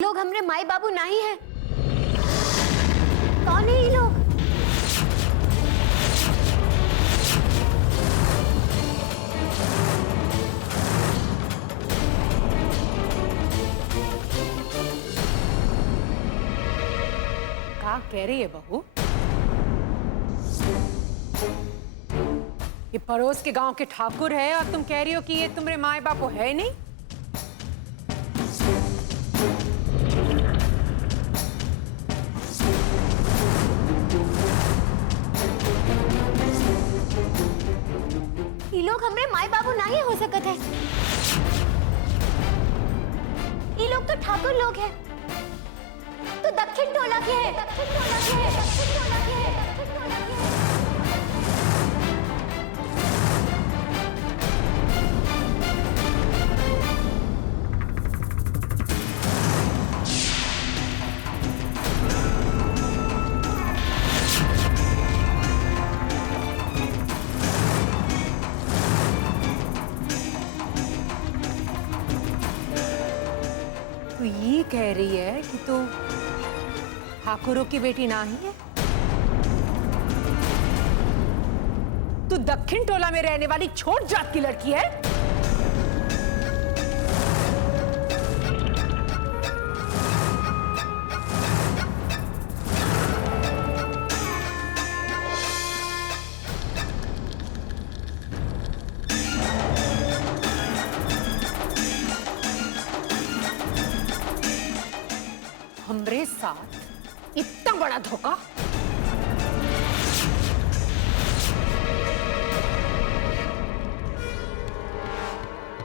लोग हमरे माई बाबू नहीं है। कौन है ये लोग? क्या कह रही है बहू? ये पड़ोस के गांव के ठाकुर है और तुम कह रही हो कि ये तुम्हारे माए बापू है नहीं? ये लोग हमरे माई बाबू नहीं हो सकत है। ये लोग तो ठाकुर लोग हैं। तो दक्षिण टोला के है। दक्षिण टोला के है। दक्षिण टोला के है। दक्षिण टोला के है। तो ये कह रही है कि तू ठाकुरों की बेटी नहीं है? तू दक्षिण टोला में रहने वाली छोट जात की लड़की है? हमरे साथ इतना बड़ा धोखा?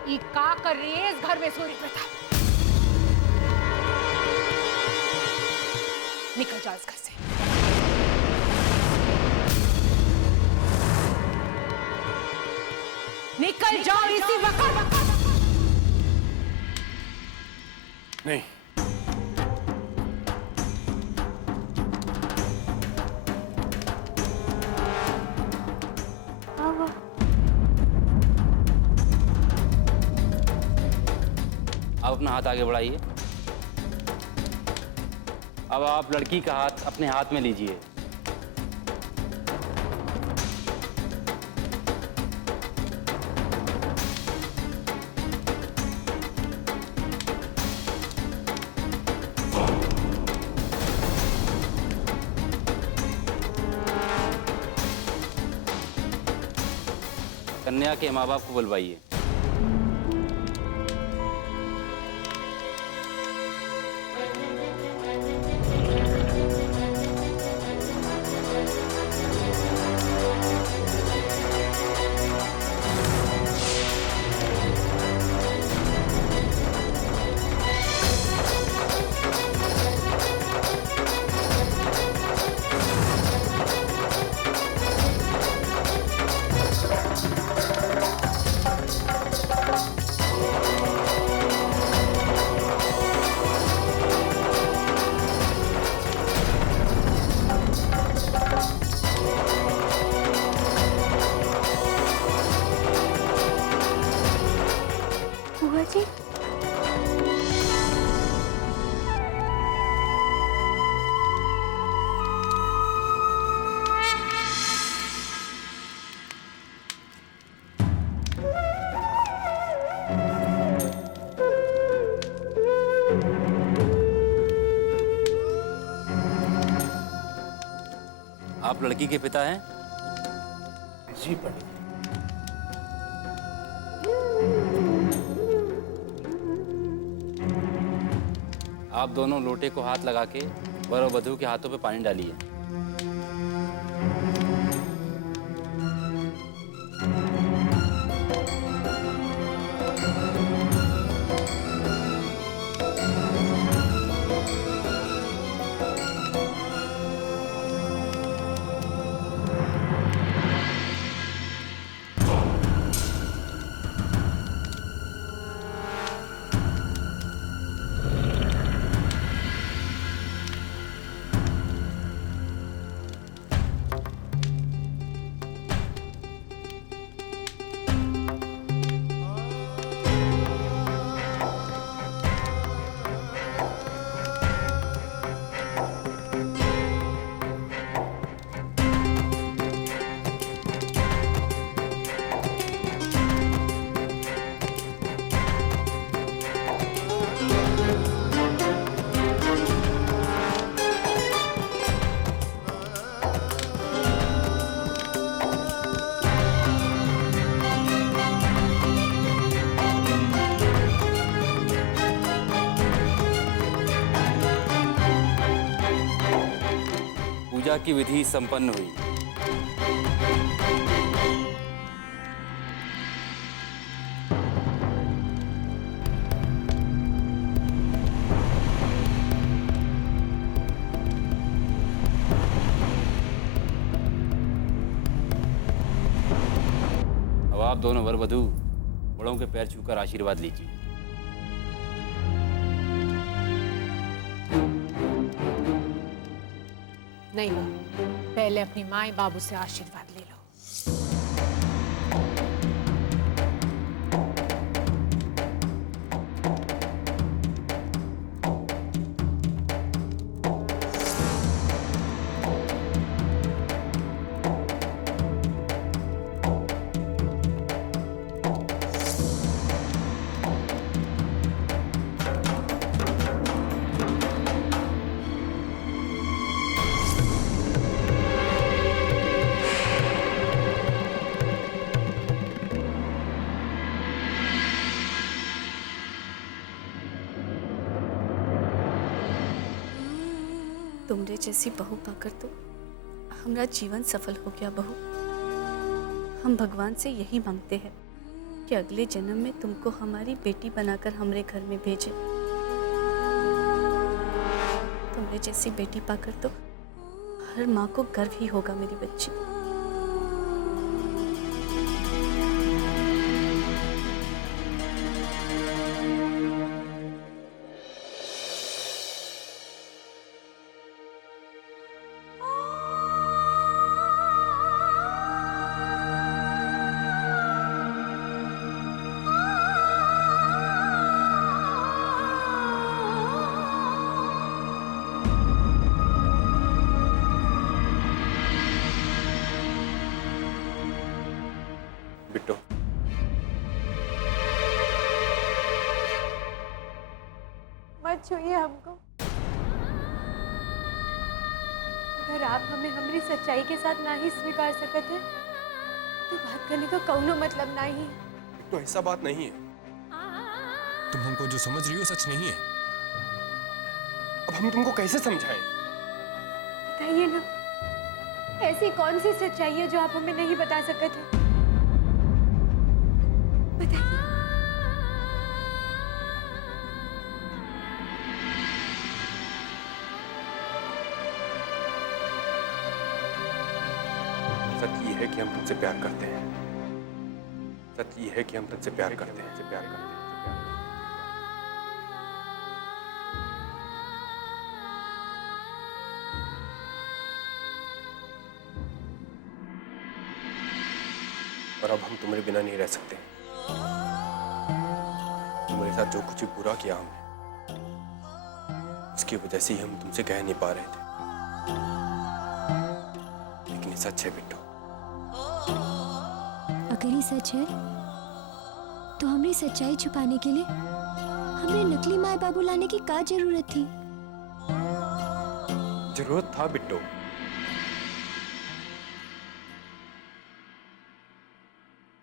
ये का कर रही है इस घर में सूर्य प्रताप? निकल जाओ इस घर से। निकल जाओ इसी वक्त। नहीं, आप अपना हाथ आगे बढ़ाइए। अब आप लड़की का हाथ अपने हाथ में लीजिए। कन्या के माँ बाप को बुलवाइए। बुआ जी, आप लड़की के पिता हैं? जी पंडित। आप दोनों लोटे को हाथ लगा के वर और वधू के हाथों पे पानी डालिए। पूजा की विधि संपन्न हुई। अब आप दोनों वर वधू बड़ों के पैर छूकर आशीर्वाद लीजिए। नहीं लो, पहले अपनी माँ बाबू से आशीर्वाद ले लो। तुमरे जैसी बहू पाकर तो हमारा जीवन सफल हो गया बहू। हम भगवान से यही मांगते हैं कि अगले जन्म में तुमको हमारी बेटी बनाकर हमारे घर में भेजे। तुमरे जैसी बेटी पाकर तो हर माँ को गर्व ही होगा मेरी बच्ची। बिट्टो, मत छूइए हमको। अगर आप हमें हमारी सच्चाई के साथ ना ही स्वीकार सकते तो बात करने का कौनो मतलब नहीं। बिट्टो ऐसा बात नहीं है। तुम हमको जो समझ रही हो सच नहीं है। अब हम तुमको कैसे समझाएं? बताइए ना, ऐसी कौन सी सच्चाई है जो आप हमें नहीं बता सकते? बताइए। सच ये है कि हम तुमसे प्यार करते हैं। सच ये है कि हम तुमसे प्यार करते हैं, तुमसे प्यार करते हैं, तुमसे प्यार करते हैं। और अब हम तुम्हारे बिना नहीं रह सकते। तुम्हारे साथ जो कुछ भी बुरा किया हमने, उसकी वजह से ही हम तुमसे कह नहीं पा रहे थे। लेकिन ये सच है बिट्टू। अगर ये सच है तो हमारी सच्चाई छुपाने के लिए हमने नकली माए बाबू लाने की क्या जरूरत थी? जरूरत था बिट्टू।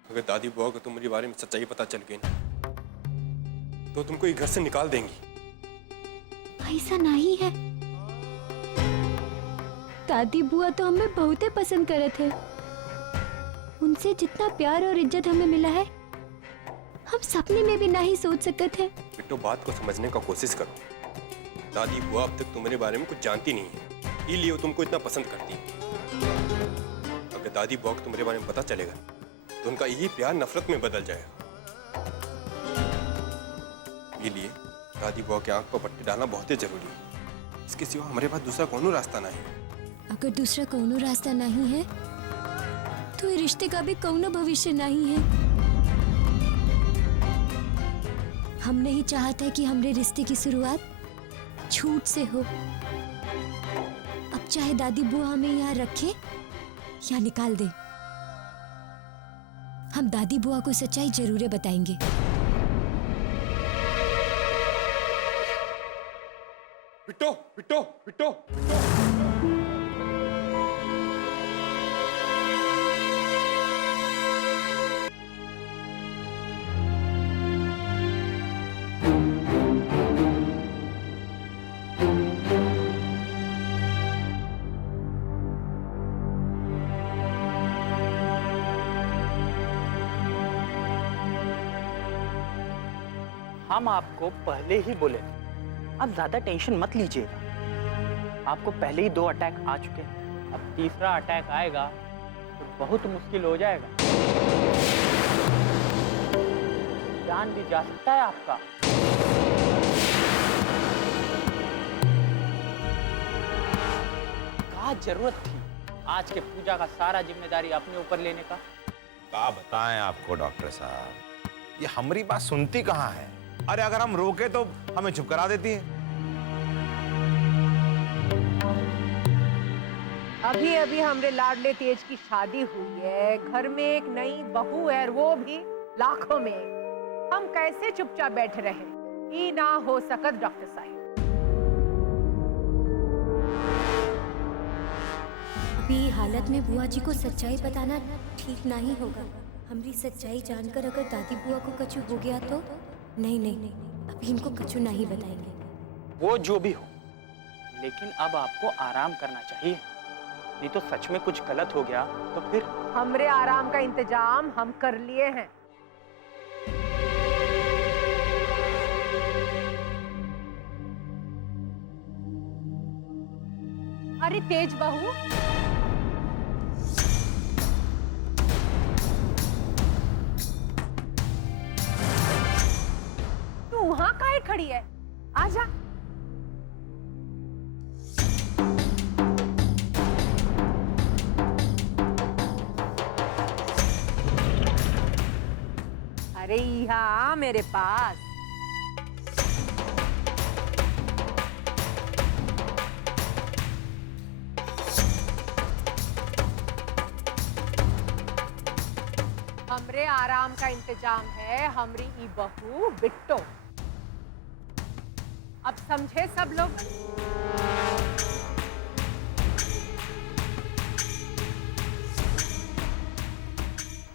अगर दादी बुआ को तुम्हारे बारे में सच्चाई पता चल गई ना, तो तुमको ये घर से निकाल देंगी। ऐसा नहीं है। दादी बुआ तो हमें बहुत पसंद करे थे। उनसे जितना प्यार और इज्जत हमें मिला है, हम सपने में भी नहीं सोच सकते थे। बिट्टू बात को समझने का कोशिश करो। दादी बुआ अब तक तुम्हारे बारे में कुछ जानती नहीं है, इसलिए वो तुमको इतना पसंद करती है। अगर दादी बुआ को तुम्हारे बारे में पता चलेगा तो उनका यही प्यार नफरत में बदल जाएगा। इसलिए दादी बुआ के आंख पर पट्टी डालना बहुत ही जरूरी है। इसके सिवा हमारे पास दूसरा कोनो रास्ता नहीं। अगर दूसरा कौनो रास्ता नहीं है तो ये रिश्ते का भी कौनो भविष्य नहीं है। हम नहीं चाहते कि हमारे रिश्ते की शुरुआत झूठ से हो। अब चाहे दादी बुआ हमें यहाँ रखे या निकाल दे, हम दादी बुआ को सच्चाई जरूर बताएंगे। बिट्टू, बिट्टू, बिट्टू, बिट्टू। हम आपको पहले ही बोले, आप ज्यादा टेंशन मत लीजिएगा। आपको पहले ही 2 अटैक आ चुके हैं, अब तीसरा अटैक आएगा तो बहुत मुश्किल हो जाएगा, जान भी जा सकता है आपका। क्या जरूरत थी आज के पूजा का सारा जिम्मेदारी अपने ऊपर लेने का? क्या बताएं आपको डॉक्टर साहब, ये हमारी बात सुनती कहाँ है। अरे अगर हम रोके तो हमें चुप करा देती है। अभी अभी हमरे लाडले तेज की शादी हुई है, घर में एक नई बहू है, और वो भी लाखों में। हम कैसे चुपचाप बैठे रहे? ये ना हो सकत डॉक्टर साहब। अभी हालत में बुआ जी को सच्चाई बताना ठीक नहीं होगा। हमारी सच्चाई जानकर अगर दादी बुआ को कछु हो गया तो नहीं, अभी इनको कछु नहीं बताएंगे। वो जो भी हो, लेकिन अब आपको आराम करना चाहिए, नहीं तो सच में कुछ गलत हो गया तो फिर। हमरे आराम का इंतजाम हम कर लिए हैं। अरे तेज बहू, तू वहां काहे खड़ी है? आजा। अरे यहाँ मेरे पास। हमरे आराम का इंतजाम है हमरी ई बहू बिट्टो। अब समझे सब लोग?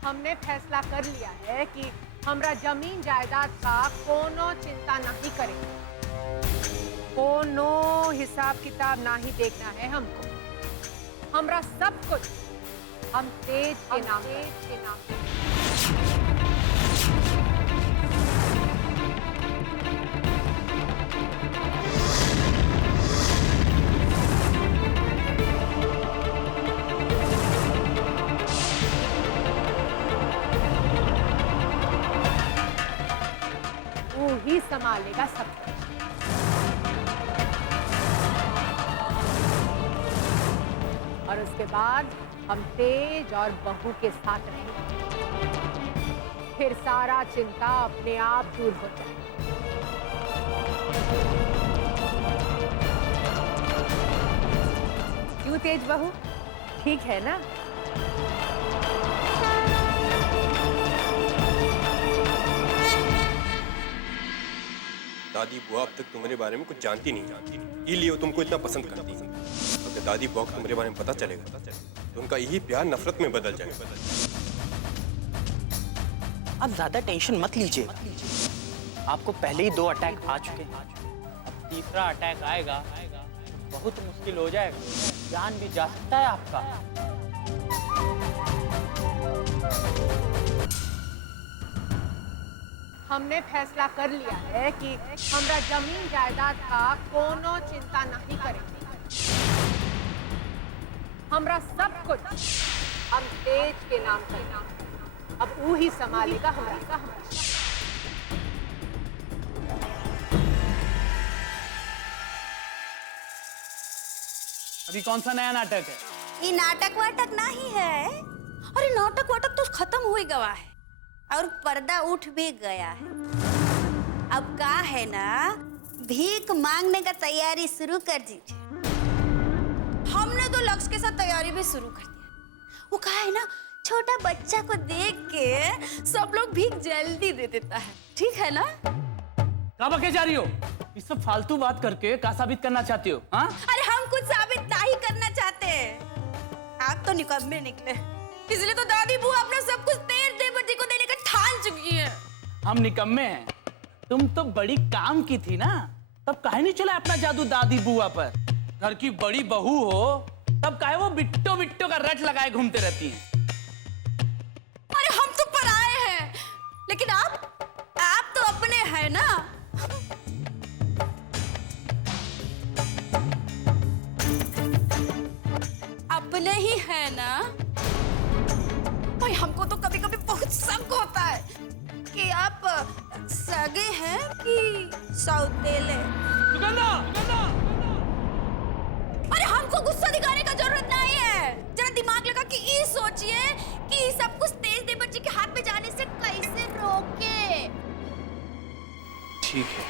हमने फैसला कर लिया है कि हमरा जमीन जायदाद का कोनो चिंता नहीं करेंगे, कोनो हिसाब किताब नहीं देखना है हमको। हमरा सब कुछ हम तेज के नाम पे। वो ही संभालेगा सब कुछ। और उसके बाद हम तेज और बहू के साथ रहेंगे, फिर सारा चिंता अपने आप दूर हो जाए। क्यों तेज बहू, ठीक है ना? दादी बुआ अब तक तुम्हारे बारे में कुछ जानती नहीं, इसलिए वो तुमको इतना पसंद करती है। अगर दादी बुआ को तुम्हारे बारे में पता चलेगा तो उनका यही प्यार नफरत में बदल जाएगा। आप ज्यादा टेंशन मत लीजिए, आपको पहले ही 2 अटैक आ चुके हैं, अब तीसरा अटैक आएगा तो बहुत मुश्किल हो जाएगा, जान भी जा सकता है आपका। हमने फैसला कर लिया है कि हमरा जमीन जायदाद का कोनो चिंता नहीं करेंगे, हमरा सब कुछ हम तेज के नाम करना। अब वो ही संभालेगा हमरा। अभी कौन सा नया नाटक है? ये नाटक वाटक नहीं है। अरे नाटक वाटक तो खत्म हो ही गया है और पर्दा उठ भी गया है। अब का है ना, भीख मांगने का तैयारी शुरू कर दीजिए। हमने तो लक्ष्य के साथ तैयारी भी शुरू कर दिया। वो कहा है ना, छोटा बच्चा को देख के सब लोग भीख जल्दी दे देता है, ठीक है ना? कहाँ बके जा रही हो? ये सब फालतू बात करके क्या साबित करना चाहती हो? हाँ? अरे हम कुछ साबित नहीं करना चाहते, आप तो निकम्मे निकले, इसलिए तो दादी बुआ अपना सब कुछ तेज देवती को देने का ठान चुकी है। हम निकम्मे हैं? तुम तो बड़ी काम की थी ना, तब काहे नहीं चला अपना जादू दादी बुआ पर? घर की बड़ी बहू हो तब काहे वो बिट्टो बिट्टो का रट लगाए घूमते रहती हैं? अरे हम तो पराए हैं, लेकिन आप तो अपने हैं ना। सुने ही है ना। भाई हमको तो कभी कभी बहुत शक होता है कि आप सगे हैं कि सौतेले। अरे हमको गुस्सा दिखाने का जरूरत नहीं है, जरा दिमाग लगा कि ये सोचिए कि सब कुछ तेज देव बच्ची के हाथ में जाने से कैसे रोके। ठीक है,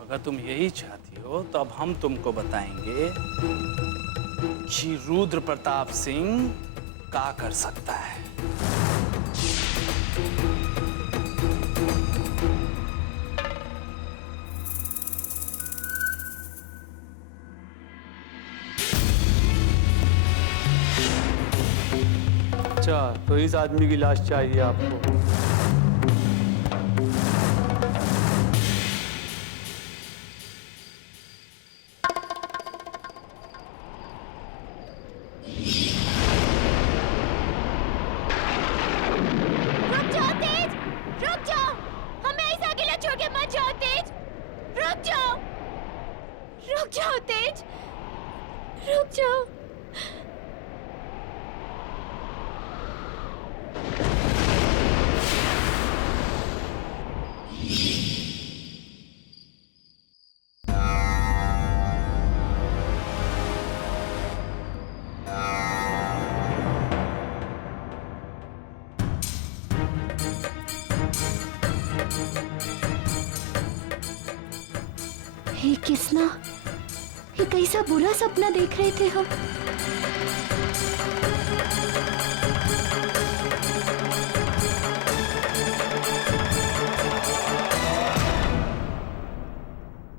अगर तुम यही चाहती हो तो अब हम तुमको बताएंगे कि रुद्र प्रताप सिंह क्या कर सकता है। अच्छा, तो इस आदमी की लाश चाहिए आपको? रुक जाओ तेज, रुक जाओ, हमें ऐसा अकेला छोड़ के मत जाओ तेज, रुक जाओ, रुक जाओ तेज, रुक जाओ। हे किसना, ये कैसा बुरा सपना देख रहे थे हम।